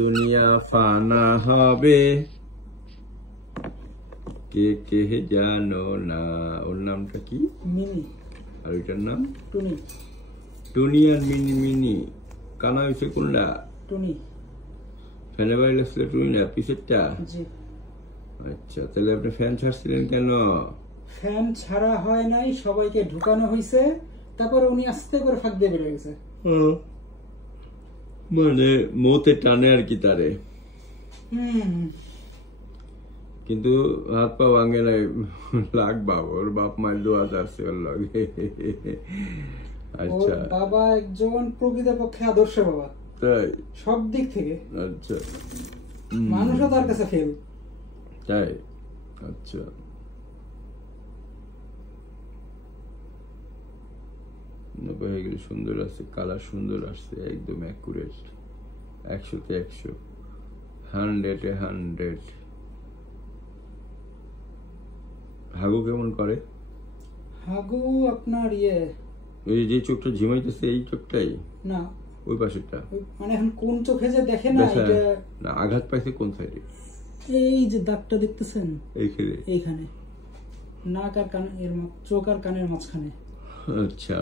দুনিয়া ফানা হবে কে কে জানো না। ওর নামটা কি? মিনি। আর ওইটার নাম টুনি। টুনি আর মিনি। মিনি কানা হয়েছে কোনটা? টুনি। ফ্যানে বাইরে লাগছিল টুনি না পিছেরটা? জি। আচ্ছা, তাহলে আপনি ফ্যান ছাড়ছিলেন কেন? ফ্যান ছাড়া হয় নাই, সবাইকে ঢুকানো হয়েছে, তারপর উনি আস্তে করে ফাঁক দিয়ে বেরিয়ে গেছে। মানে মতে টানে আর কি তারে। কিন্তু হাত পা ভাঙে নাই, লাগ ওর বাপ মায়ের দোয়া আছে ওর লগে। আচ্ছা, বাবা একজন প্রকৃতপক্ষে আদর্শ বাবা, তাই সব দিক থেকে। আচ্ছা, মানুষও তার কাছে ফেল। তাই আচ্ছা, সুন্দর আছে, কালার সুন্দর আসছে, একদম অ্যাকুরেট, 100-তে 100, 100-এ 100। হাগু কেমন করে? হাগু আপনার ওই যে চোখটা ঝিমাইতেছে এই চোখটাই না, ওই পাশেরটা, মানে এখন কোন চোখে যে দেখে না, এটা না আঘাত পাইছে কোন সাইডে? এই যে দাগটা দেখতেছেন এইখানে, এইখানে নাক আর কান, চোখ আর কানের মাঝখানে। আচ্ছা।